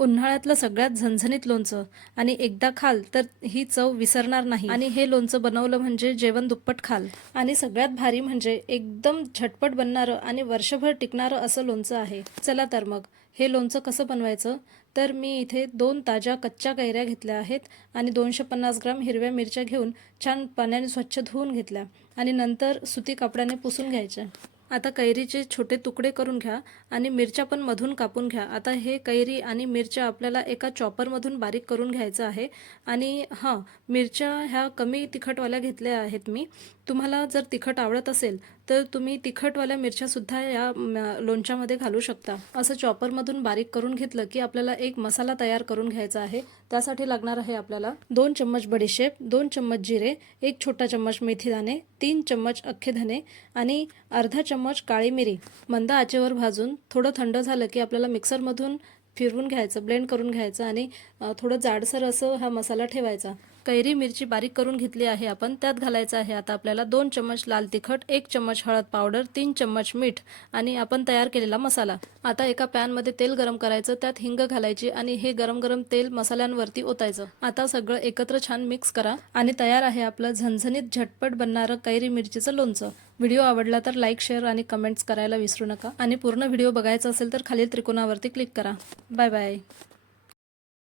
उन्हाळ्यातलं सगळ्यात झणझणीत लोणचं आणि एकदा खाल तर ही चव विसरणार नाही. आणि हे लोणचं बनवलं म्हणजे जेवण दुप्पट खाल. आणि सगळ्यात भारी म्हणजे एकदम झटपट बनणारं आणि वर्षभर टिकणारं असं लोणचं आहे. चला तर मग हे लोणचं कसं बनवायचं. तर मी इथे 2 ताज्या कच्च्या कैऱ्या घेतल्या आहेत आणि 250 ग्राम हिरव्या मिरच्या घेऊन छान पाण्याने स्वच्छ धुवून घेतल्या आणि नंतर सुती कापडाने पुसून घ्यायच्या. आता कैरीचे छोटे तुकडे करून घ्या आणि मिरच्या पण मधून कापून घ्या. आता हे कैरी आणि मिरच्या आपल्याला एका चॉपरमधून बारीक करून घ्यायचं आहे. आणि मिरच्या ह्या कमी तिखटवाल्या घेतल्या आहेत मी. तुम्हाला जर तिखट आवडत असेल तर तुम्ही तिखटवाल्या मिरच्यासुद्धा या लोणच्यामध्ये घालू शकता. असं चॉपरमधून बारीक करून घेतलं की आपल्याला एक मसाला तयार करून घ्यायचा आहे. त्यासाठी लागणार आहे आपल्याला 2 चम्मच बडीशेप, 2 चम्मच जिरे, 1 छोटा चम्मच मेथीदाणे, 3 चम्मच अख्खे धने आणि अर्धा चम्मच काळी मिरी. मंद आचेवर भाजून थोडं थंड झालं की आपल्याला मिक्सरमधून फिरवून घ्यायचं, ब्लेंड करून घ्यायचं आणि थोडं जाडसर असं हा मसाला ठेवायचा. कैरी मिरची बारीक करून घेतली आहे आपण. त्यात घालायचं आहे आता आपल्याला 2 चम्मच लाल तिखट, 1 चम्मच हळद पावडर, 3 चम्मच मीठ आणि आपण तयार केलेला मसाला. आता एका पॅनमध्ये तेल गरम करायचं, त्यात हिंग घालायची आणि हे गरम गरम तेल मसाल्यांवरती ओतायचं. आता सगळं एकत्र छान मिक्स करा आणि तयार आहे आपलं झणझणीत झटपट बनणारं कैरी मिरचीचं लोणचं. व्हिडिओ आवडला तर लाईक, शेअर आणि कमेंट्स करायला विसरू नका. आणि पूर्ण व्हिडिओ बघायचा असेल तर खालील त्रिकोणावरती क्लिक करा. Bye bye.